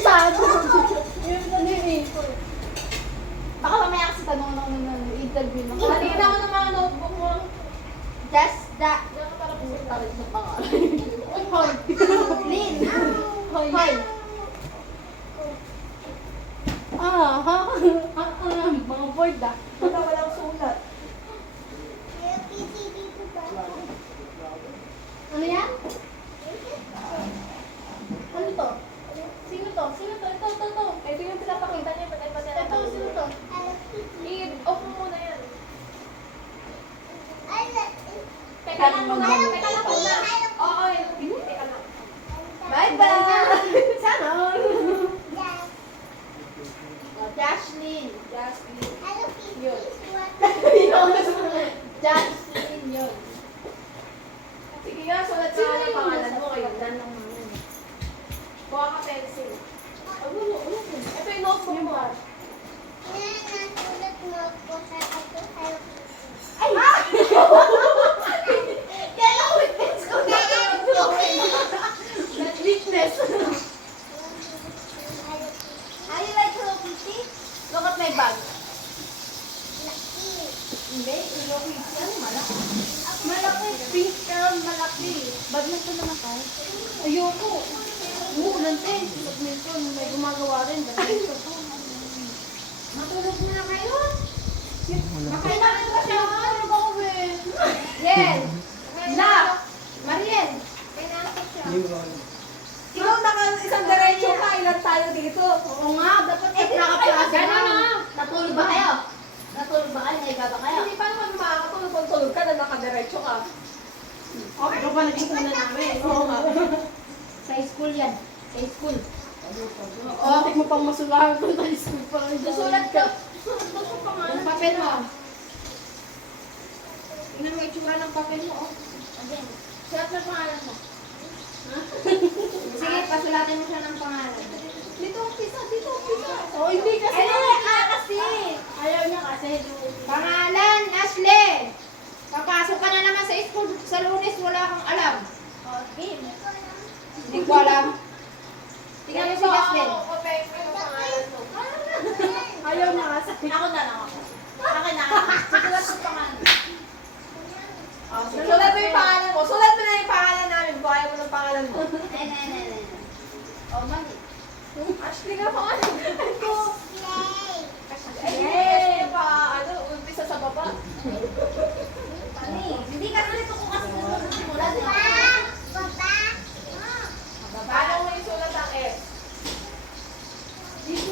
Saan? Yun na din eh. Baka mamaya kasi tanong ako ng interview na. Halina mo ng mga notebook mo. Just that. Diyan ka para po Para sa pangalan. Hoy. Lin. Hoy. Mga board ah. Wala walang sulat. Ano yan? Ano to? Sino to? Sino to? Ito. Ito yung pinapakita niya. Ito, sino to? I-off mo muna yan. Teka Kahit lang muna. mag- Teka lang muna. Oo, teka lang. Bye-bye! Sana all! Jasmine. Jasmine. Yun. Jasmine yun. Sige nga, sulat sa ang pangalan mo. Kuha ka pencil. Ito yung notebook mo. Ay! Kaya witness ko na that witness. How you like Hello Kitty? Look at my bag. Hindi, Hello Kitty. Ano malaki? Malaki. Pink pero malaki. Badminton naman tayo. Ayoko. Umuulan din. Badminton. May gumagawa rin. Badminton. Matulog na kayo. Makain namin kasi ako. Tulog ako eh. Yen. La. Mariel. Ikaw isang diretso ka. Ilan tayo dito? Oo nga. Dapat nakaklase Gano'n na. Natulog ba kayo? Natulog ba kayo? Naiga ba kayo? Hindi pa naman makakatulog kung tulog ka na nakadiretso ka. Okay, ano pa naging una namin? Oo nga. Sa school yan. Sa school. Oo, hindi mo pang masulahan kung sa school pa. Susulat ka. Susulat mo sa pangalan. Yung papel mo. Tingnan mo yung itsura ng papel mo. Oh. Sulat mo sa pangalan mo. Sige, pasulatin mo siya ng pangalan. Dito umpisa, dito umpisa. Oh, hindi kasi. Kasi. Ayaw niya kasi. Pangalan, Ashley. Papasok ka na naman sa school. Sa Lunes, wala kang alam. Okay. Hindi ko alam. Tingnan mo si Jasmine. Ayaw niya kasi. Ako na lang ako. Akin na ako. Susulat mo pangalan. Sulat mo yung pangalan mo. Sulat mo na yung pangalan namin. Kung ayaw mo ng pangalan mo. Oh, mali. Ashley nga pangalan ko. Ashley pa, umpisa sa baba.